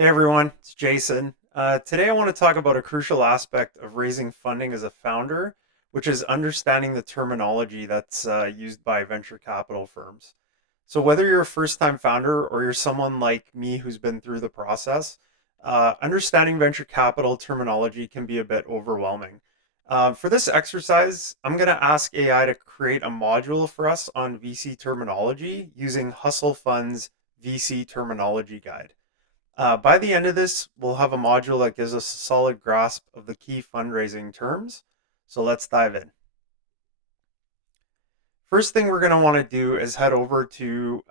Hey everyone, it's Jason. Today I want to talk about a crucial aspect of raising funding as a founder, which is understanding the terminology that's used by venture capital firms. So whether you're a first-time founder or you're someone like me who's been through the process, understanding venture capital terminology can be a bit overwhelming. For this exercise, I'm going to ask AI to create a module for us on VC terminology using Hustle Fund's VC terminology guide. By the end of this, we'll have a module that gives us a solid grasp of the key fundraising terms. So let's dive in. First thing we're going to want to do is head over to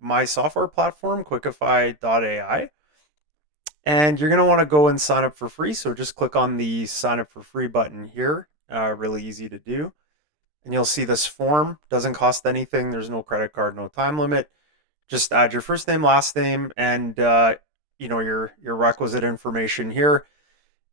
my software platform, Quickify.ai. And you're going to want to go and sign up for free. So just click on the sign up for free button here. Really easy to do. And you'll see this form. Doesn't cost anything. There's no credit card, no time limit. Just add your first name, last name, and your requisite information here.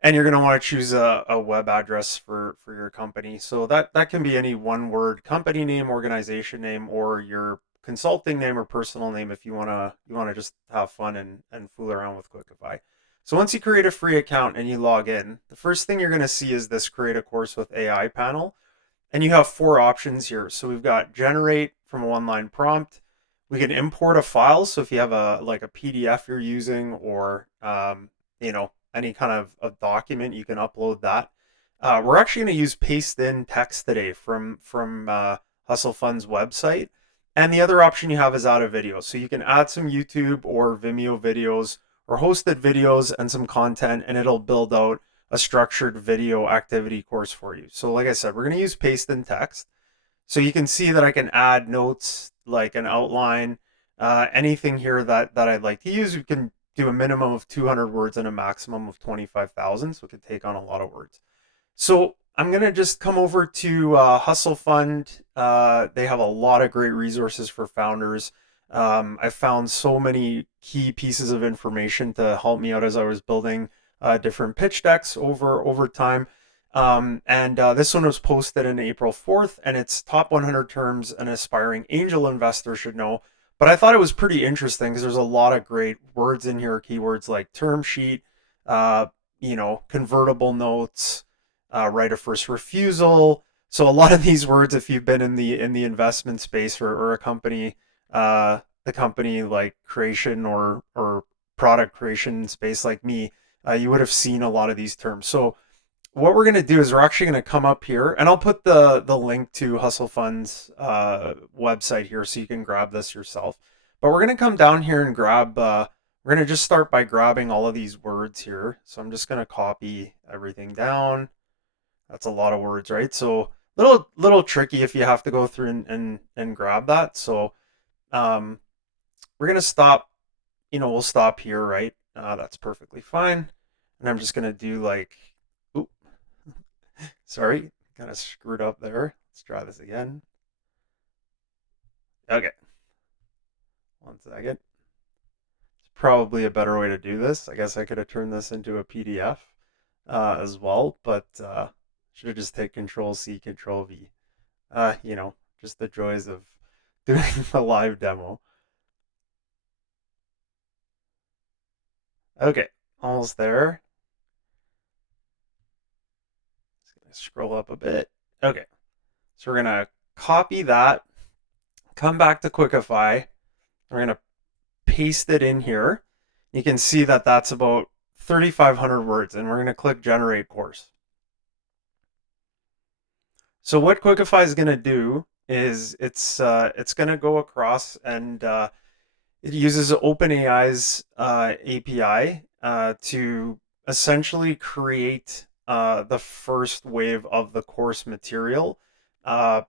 And you're going to want to choose a web address for your company. So that can be any one word company name, organization name, or your consulting name or personal name if you want to just have fun and fool around with Quickify. So once you create a free account and you log in, the first thing you're going to see is this create a course with AI panel. And you have four options here. So we've got generate from a one-line prompt. We can import a file. So if you have a PDF you're using or any kind of a document, you can upload that. We're actually going to use paste in text today from Hustle Fund's website. And the other option you have is add a video. So you can add some YouTube or Vimeo videos or hosted videos and some content, and it'll build out a structured video activity course for you. So like I said, we're going to use paste in text. So you can see that I can add notes like an outline, anything here that I'd like to use. We can do a minimum of 200 words and a maximum of 25,000. So it could take on a lot of words. So I'm going to just come over to Hustle Fund. They have a lot of great resources for founders. I found so many key pieces of information to help me out as I was building different pitch decks over time. And this one was posted in April 4th, and it's top 100 terms an aspiring angel investor should know. But I thought it was pretty interesting because there's a lot of great words in here, keywords like term sheet, uh, convertible notes, right of first refusal. So a lot of these words, if you've been in the investment space or a company, the company like creation or product creation space like me, you would have seen a lot of these terms. So what we're going to do is we're actually going to come up here, and I'll put the link to Hustle Fund's website here so you can grab this yourself. But we're going to come down here and grab, we're going to just start by grabbing all of these words here. So I'm just going to copy everything down. That's a lot of words, right? So little tricky if you have to go through and grab that. So um, we're going to stop, we'll stop here, right? That's perfectly fine. And I'm just going to do like, oop, sorry, kind of screwed up there. Let's try this again. Okay, one second. It's probably a better way to do this. I guess I could have turned this into a PDF as well, but should have just hit Control C, Control V. Just the joys of doing a live demo. Okay, almost there. Just gonna scroll up a bit. Okay, so we're gonna copy that, come back to Quickify. We're gonna paste it in here. You can see that that's about 3,500 words, and we're going to click Generate Course. So what Quickify is going to do is it's going to go across and it uses OpenAI's API to essentially create the first wave of the course material,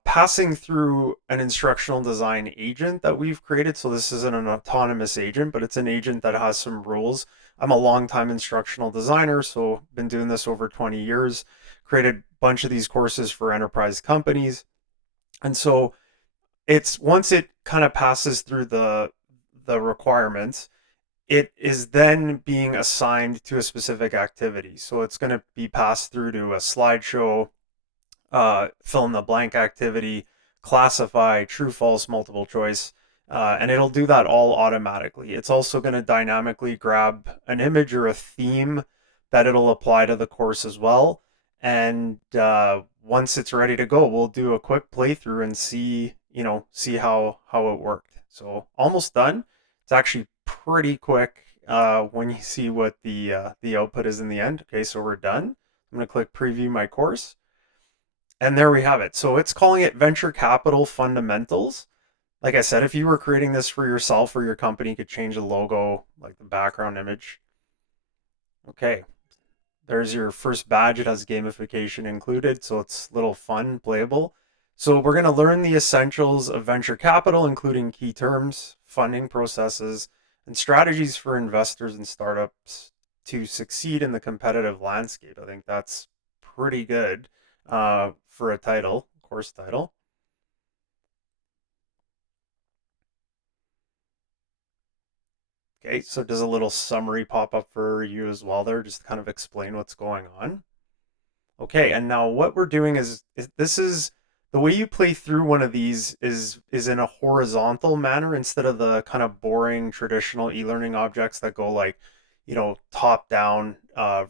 passing through an instructional design agent that we've created. So this isn't an autonomous agent, but it's an agent that has some rules. I'm a longtime instructional designer, so been doing this over 20 years, created a bunch of these courses for enterprise companies. And so it's once it kind of passes through the requirements, it is then being assigned to a specific activity. So it's going to be passed through to a slideshow, fill in the blank activity, classify, true, false, multiple choice, And it'll do that all automatically. It's also going to dynamically grab an image or a theme that it'll apply to the course as well. And once it's ready to go, we'll do a quick playthrough and see, see how it worked. So almost done. It's actually pretty quick when you see what the output is in the end. Okay, so we're done. I'm going to click preview my course. And there we have it. So it's calling it Venture Capital Fundamentals. Like I said, if you were creating this for yourself or your company, you could change the logo, like the background image. Okay, there's your first badge. It has gamification included, so it's a little fun, playable. So we're going to learn the essentials of venture capital, including key terms, funding processes, and strategies for investors and startups to succeed in the competitive landscape. I think that's pretty good for a title, course title. Okay, so does a little summary pop up for you as well there, just to kind of explain what's going on? Okay, and now what we're doing is this is the way you play through one of these is in a horizontal manner instead of the kind of boring traditional e-learning objects that go like, top down,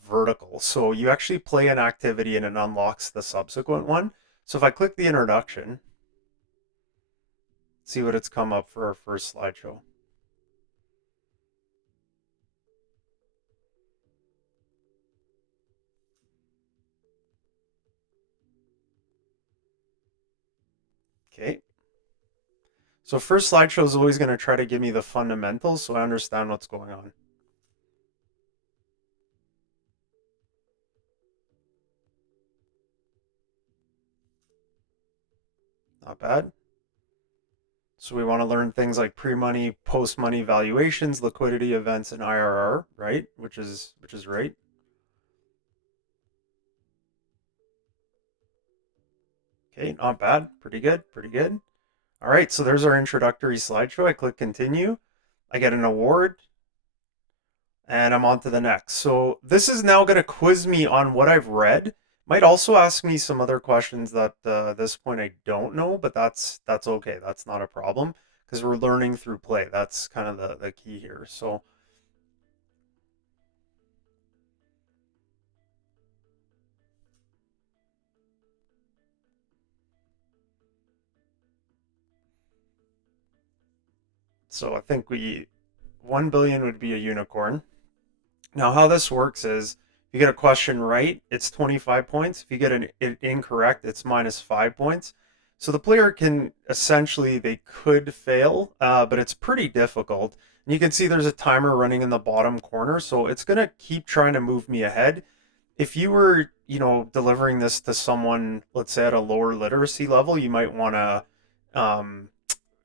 vertical. So you actually play an activity and it unlocks the subsequent one. So if I click the introduction, see what it's come up for our first slideshow. Okay. So first slideshow is always going to try to give me the fundamentals so I understand what's going on. Not bad. So we want to learn things like pre-money, post-money valuations, liquidity events, and IRR, right? Which is right. Okay, not bad. Pretty good. Pretty good. All right, so there's our introductory slideshow. I click continue. I get an award, and I'm on to the next. So this is now going to quiz me on what I've read. Might also ask me some other questions that at this point I don't know, but that's okay. That's not a problem because we're learning through play. That's kind of the key here. So I think 1 billion would be a unicorn. Now, how this works is if you get a question right, it's 25 points. If you get it incorrect, it's -5 points. So the player can essentially, they could fail, but it's pretty difficult. And you can see there's a timer running in the bottom corner. So it's going to keep trying to move me ahead. If you were, delivering this to someone, let's say at a lower literacy level, you might want to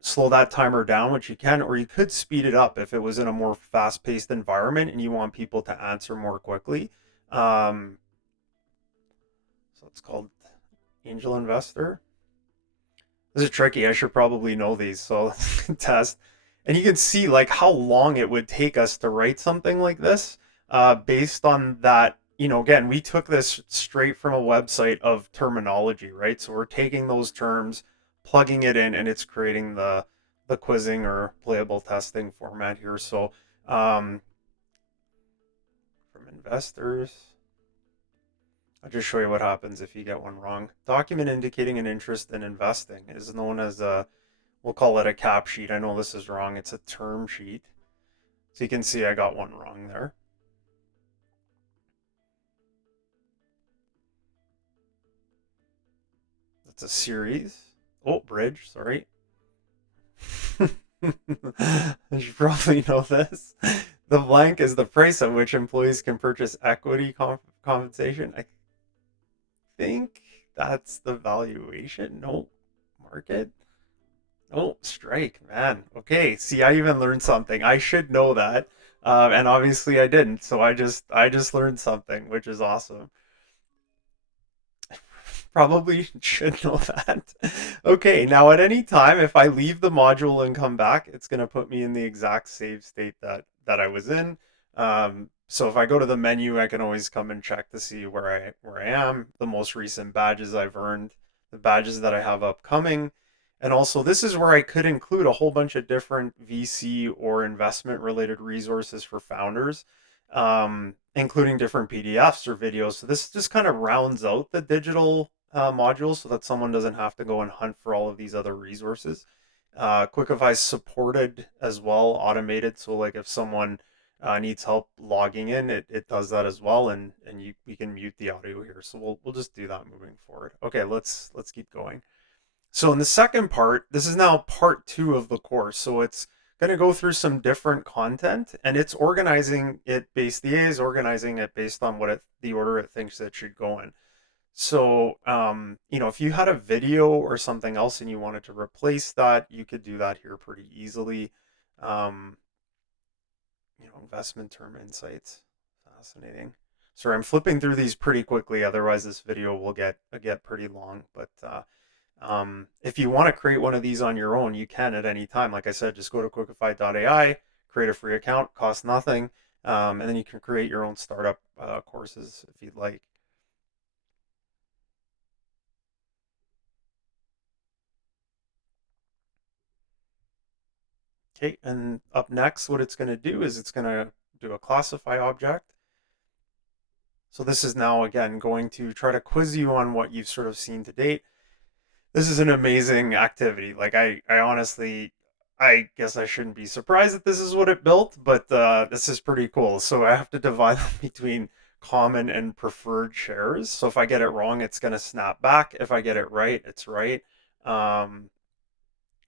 slow that timer down, which you can, or you could speed it up if it was in a more fast-paced environment and you want people to answer more quickly. Um, so it's called Angel Investor. This is tricky. I should probably know these, so let's test. And you can see like how long it would take us to write something like this, based on that. Again, we took this straight from a website of terminology, right? So we're taking those terms, plugging it in, and it's creating the quizzing or playable testing format here. So from investors, I'll just show you what happens if you get one wrong. Document indicating an interest in investing is known as we'll call it a cap sheet. I know this is wrong. It's a term sheet. So you can see I got one wrong there. That's a series. Oh, bridge, sorry. You should probably know this. The blank is the price at which employees can purchase equity compensation. I think that's the valuation. No, market. Oh, strike, man. Okay, see, I even learned something. I should know that, and obviously I didn't. So I just learned something, which is awesome. Probably should know that. Okay, now at any time, if I leave the module and come back, it's going to put me in the exact save state that I was in. So if I go to the menu, I can always come and check to see where I am, the most recent badges I've earned, the badges that I have upcoming, And also, this is where I could include a whole bunch of different VC or investment related resources for founders, including different PDFs or videos. So this just kind of rounds out the digital module so that someone doesn't have to go and hunt for all of these other resources. Quickify is supported as well, automated. So like if someone needs help logging in, it does that as well, and we can mute the audio here. So we'll just do that moving forward. Okay, let's keep going. So in the second part, this is now part two of the course. So it's going to go through some different content, and it's organizing it based, the A is organizing it based on the order it thinks it should go in. So, if you had a video or something else and you wanted to replace that, you could do that here pretty easily. Um, Investment term insights, fascinating. Sorry, I'm flipping through these pretty quickly. Otherwise, this video will get pretty long. But if you want to create one of these on your own, you can at any time. Like I said, just go to quickify.ai, create a free account, costs nothing, and then you can create your own startup courses if you'd like. Okay, and up next, what it's going to do is it's going to do a classify object. So this is now, again, going to try to quiz you on what you've sort of seen to date. This is an amazing activity. Like I honestly, I guess I shouldn't be surprised that this is what it built, but this is pretty cool. So I have to divide them between common and preferred shares. So if I get it wrong, it's going to snap back. If I get it right, it's right. Um,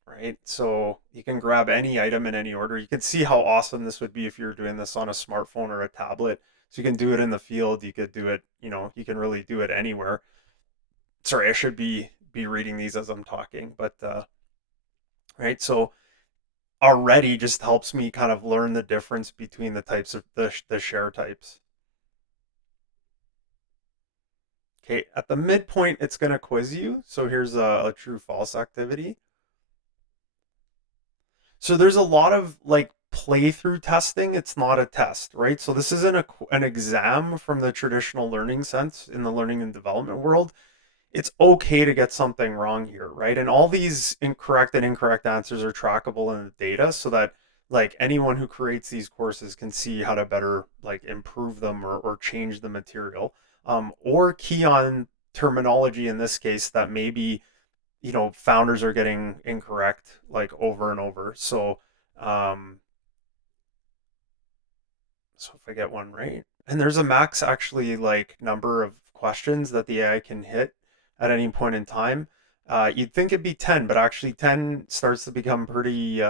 right? So you can grab any item in any order. You can see how awesome this would be if you're doing this on a smartphone or a tablet. So you can do it in the field. You could do it, you can really do it anywhere. Sorry, I should be reading these as I'm talking, but right. So already just helps me kind of learn the difference between the types of the share types. Okay, at the midpoint, it's going to quiz you. So here's a true false activity. So there's a lot of like playthrough testing. It's not a test, right? So this isn't an exam from the traditional learning sense in the learning and development world. It's okay to get something wrong here, right? And all these incorrect and incorrect answers are trackable in the data so that like anyone who creates these courses can see how to better like improve them or change the material, or key on terminology in this case that maybe founders are getting incorrect like over and over. Um so if I get one right, and there's a max actually like number of questions that the AI can hit at any point in time. You'd think it'd be 10, but actually 10 starts to become pretty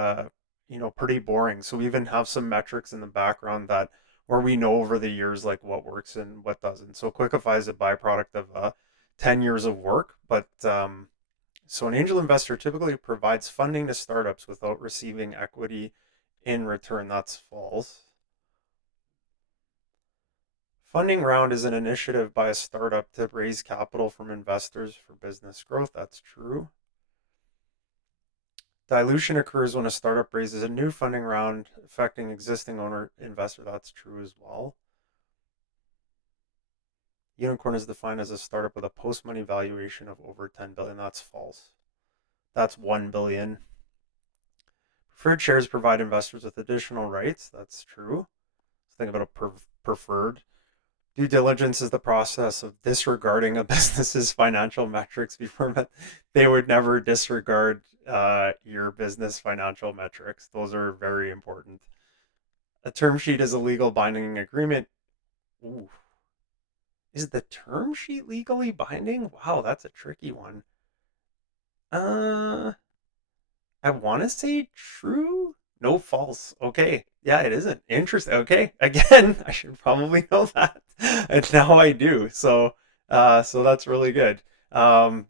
boring. So we even have some metrics in the background that where we know over the years like what works and what doesn't. So Quickify is a byproduct of 10 years of work, but so an angel investor typically provides funding to startups without receiving equity in return. That's false. Funding round is an initiative by a startup to raise capital from investors for business growth. That's true. Dilution occurs when a startup raises a new funding round affecting existing owner investor. That's true as well. Unicorn is defined as a startup with a post-money valuation of over 10 billion. That's false. That's 1 billion. Preferred shares provide investors with additional rights. That's true. Think about a preferred. Due diligence is the process of disregarding a business's financial metrics before they would never disregard your business financial metrics. Those are very important. A term sheet is a legal binding agreement. Ooh. Is the term sheet legally binding? Wow, that's a tricky one. Uh, I want to say true. No, false. Okay. Yeah, it isn't. Interesting. Okay. Again, I should probably know that. And now I do. So that's really good. Um,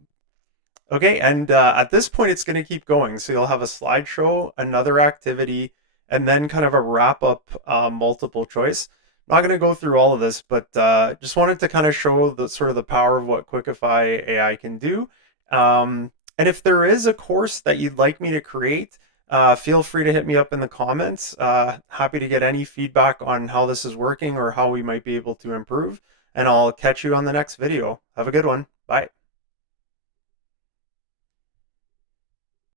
okay. And at this point, it's going to keep going. So you'll have a slideshow, another activity, and then kind of a wrap up multiple choice. I'm not going to go through all of this, but just wanted to kind of show the sort of the power of what Quickify AI can do. And if there is a course that you'd like me to create, feel free to hit me up in the comments. Happy to get any feedback on how this is working or how we might be able to improve. And I'll catch you on the next video. Have a good one. Bye.